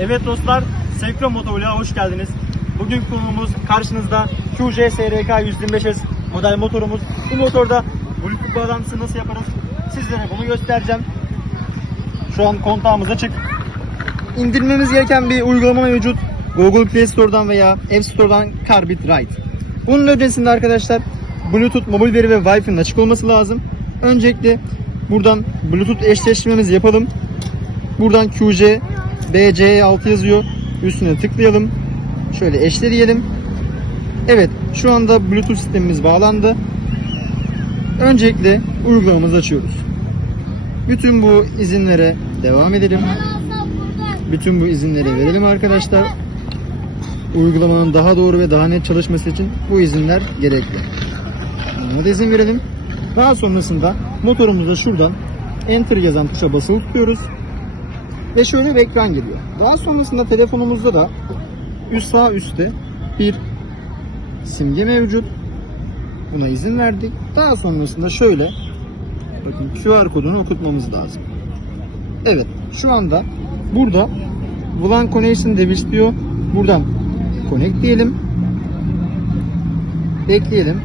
Evet dostlar, Senkron Motovlog'a hoş geldiniz. Bugün konuğumuz karşınızda QJ SRK 125S model motorumuz. Bu motorda Bluetooth bağlantısı nasıl yaparız sizlere bunu göstereceğim. Şu an kontağımız açık. İndirmemiz gereken bir uygulama mevcut. Google Play Store'dan veya App Store'dan Carbit Ride. Bunun öncesinde arkadaşlar Bluetooth mobil veri ve Wi-Fi'nin açık olması lazım. Öncelikle buradan Bluetooth eşleştirmemizi yapalım. Buradan QJ BC6 yazıyor. Üstüne tıklayalım. Şöyle eşleyelim. Evet, şu anda Bluetooth sistemimiz bağlandı. Öncelikle uygulamamızı açıyoruz. Bütün bu izinlere devam edelim. Bütün bu izinleri verelim arkadaşlar. Uygulamanın daha doğru ve daha net çalışması için bu izinler gerekli. Buna da izin verelim. Daha sonrasında motorumuzda şuradan Enter yazan tuşa basılı tutuyoruz. Ve şöyle bir ekran geliyor. Daha sonrasında telefonumuzda da üst sağ üstte bir simge mevcut. Buna izin verdik. Daha sonrasında şöyle bakın QR kodunu okutmamız lazım. Evet şu anda burada VLAN Connection Device diyor. Buradan Connect diyelim. Bekleyelim.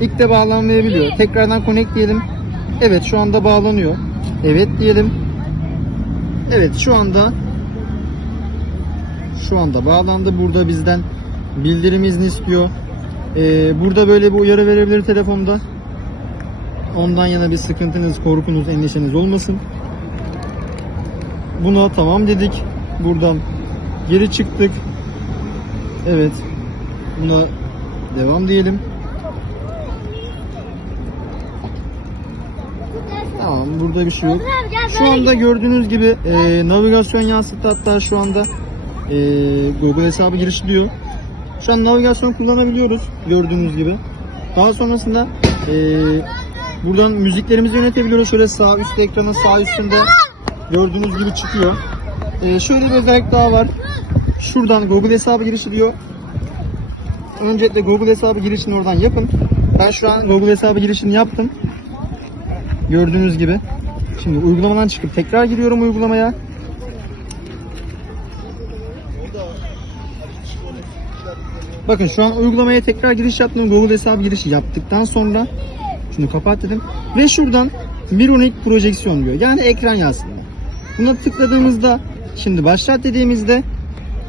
İlk de bağlanmayabiliyor. Tekrardan Connect diyelim. Evet şu anda bağlanıyor. Evet diyelim. Evet şu anda şu anda bağlandı. Burada bizden bildirim izni istiyor. Ee, burada böyle bir uyarı verebilir telefonda. Ondan yana bir sıkıntınız, korkunuz, endişeniz olmasın. Buna tamam dedik. Buradan geri çıktık. Evet. Buna devam diyelim. Tamam burada bir şey yok. Şu anda gördüğünüz gibi e, navigasyon yansıttı hatta şu anda e, Google hesabı girişi diyor. Şu an navigasyon kullanabiliyoruz gördüğünüz gibi. Daha sonrasında e, buradan müziklerimizi yönetebiliyoruz. Şöyle sağ üst ekranın sağ üstünde gördüğünüz gibi çıkıyor. E, şöyle bir özellik daha var. Şuradan Google hesabı girişi diyor. Öncelikle Google hesabı girişini oradan yapın. Ben şu an Google hesabı girişini yaptım. Gördüğünüz gibi. Şimdi uygulamadan çıkıp tekrar giriyorum uygulamaya. Bakın şu an uygulamaya tekrar giriş yaptım. Google hesabı girişi yaptıktan sonra şunu kapat dedim. Ve şuradan Mironic projeksiyon diyor. Yani ekran yansıtma. Buna tıkladığımızda şimdi başlat dediğimizde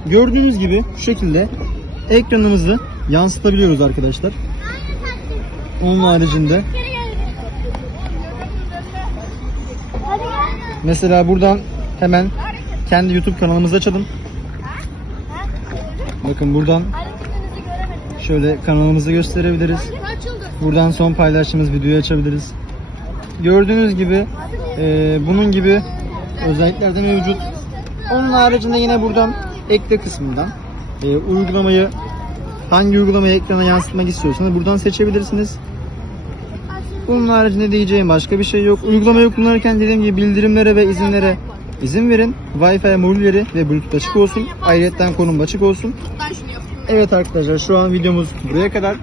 gördüğünüz gibi şu şekilde ekranımızı yansıtabiliyoruz arkadaşlar. Onun haricinde Mesela buradan hemen kendi YouTube kanalımızı açalım. Bakın buradan şöyle kanalımızı gösterebiliriz. Buradan son paylaştığımız videoyu açabiliriz. Gördüğünüz gibi e, bunun gibi özellikler de mevcut. Onun haricinde yine buradan ekle kısmından e, uygulamayı hangi uygulamayı ekrana yansıtmak istiyorsanız buradan seçebilirsiniz. Bunun haricinde diyeceğim başka bir şey yok. Uygulamayı kullanırken dediğim gibi bildirimlere ve izinlere izin verin. Wi-Fi mobil ve Bluetooth açık olsun. Ayrıca konum açık olsun. Evet arkadaşlar şu an videomuz buraya kadar.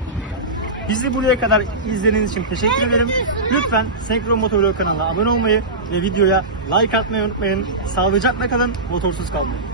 Bizi buraya kadar izlediğiniz için teşekkür ederim. Lütfen Senkron Motovlog kanalına abone olmayı ve videoya like atmayı unutmayın. Sağlıcakla kalın, motorsuz kalmayın.